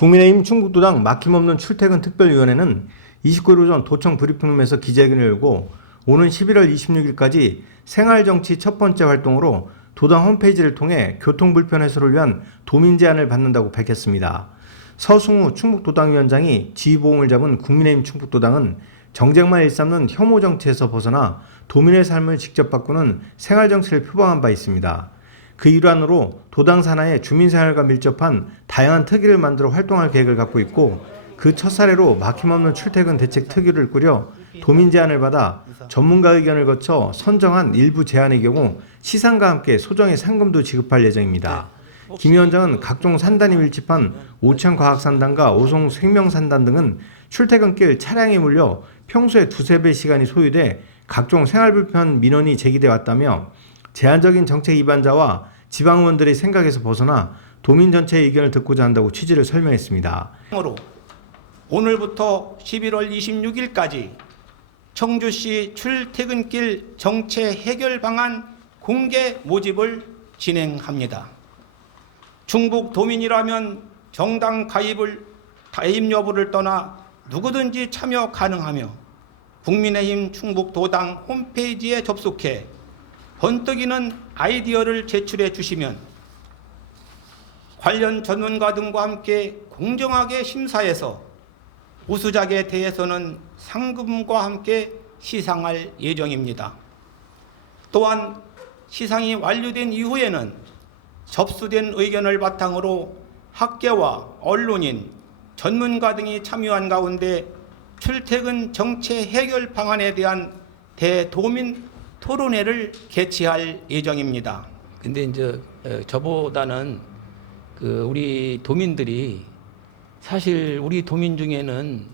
국민의힘 충북도당 막힘없는 출퇴근 특별위원회는 29일 오전 도청 브리핑룸에서 기자회견을 열고 오는 11월 26일까지 생활정치 첫 번째 활동으로 도당 홈페이지를 통해 교통 불편 해소를 위한 도민 제안을 받는다고 밝혔습니다. 서승우 충북도당 위원장이 지휘보험을 잡은 국민의힘 충북도당은 정쟁만 일삼는 혐오 정치에서 벗어나 도민의 삶을 직접 바꾸는 생활 정치를 표방한 바 있습니다. 그 일환으로 도당 산하의 주민 생활과 밀접한 다양한 특위를 만들어 활동할 계획을 갖고 있고 그 첫 사례로 막힘없는 출퇴근 대책 특위를 꾸려 도민 제안을 받아 전문가 의견을 거쳐 선정한 일부 제안의 경우 시상과 함께 소정의 상금도 지급할 예정입니다. 김 위원장은 각종 산단이 밀집한 오천 과학산단과 오송 생명산단 등은 출퇴근길 차량에 몰려 평소에 두세 배 시간이 소요돼 각종 생활 불편 민원이 제기돼 왔다며 제한적인 정책 위반자와 지방 의원들의 생각에서 벗어나 도민 전체의 의견을 듣고자 한다고 취지를 설명했습니다. 오늘부터 11월 26일까지 청주시 출퇴근길 정체 해결 방안 공개 모집을 진행합니다. 충북 도민이라면 정당 가입을 가입 여부를 떠나 누구든지 참여 가능하며 국민의힘 충북도당 홈페이지에 접속해 번뜩이는 아이디어를 제출해 주시면 관련 전문가 등과 함께 공정하게 심사해서 우수작에 대해서는 상금과 함께 시상할 예정입니다. 또한 시상이 완료된 이후에는 접수된 의견을 바탕으로 학계와 언론인, 전문가 등이 참여한 가운데 출퇴근 정체 해결 방안에 대한 대도민 토론회를 개최할 예정입니다. 근데 이제 어, 저보다는 그 우리 도민들이 사실 우리 도민 중에는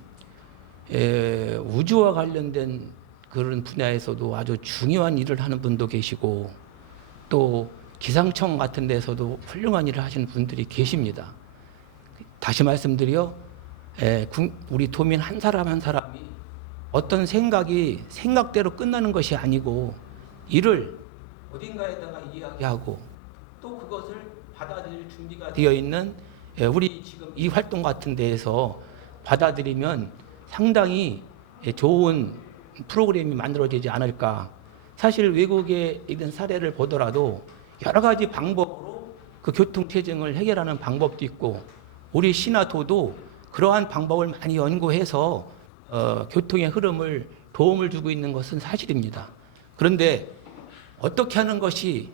에, 우주와 관련된 그런 분야에서도 아주 중요한 일을 하는 분도 계시고 또 기상청 같은 데서도 훌륭한 일을 하시는 분들이 계십니다. 다시 말씀드려 우리 도민 한 사람 한 사람이 어떤 생각이 생각대로 끝나는 것이 아니고 이를 어딘가에다가 이야기하고 또 그것을 받아들일 준비가 되어 있는 예, 우리 지금 이 활동 같은 데에서 받아들이면 상당히 예, 좋은 프로그램이 만들어지지 않을까. 사실 외국의 이런 사례를 보더라도 여러 가지 방법으로 그 교통 체증을 해결하는 방법도 있고 우리 시나도도 그러한 방법을 많이 연구해서 어, 교통의 흐름을 도움을 주고 있는 것은 사실입니다. 그런데 어떻게 하는 것이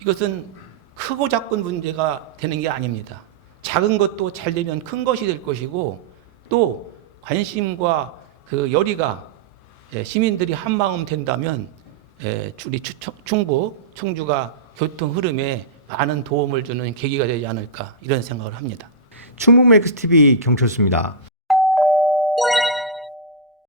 이것은 크고 작은 문제가 되는 게 아닙니다. 작은 것도 잘 되면 큰 것이 될 것이고 또 관심과 그 열의가 예, 시민들이 한 마음 된다면 예, 우리 추- 충북 청주가 교통 흐름에 많은 도움을 주는 계기가 되지 않을까 이런 생각을 합니다. 충북 맥스 TV 경철수입니다.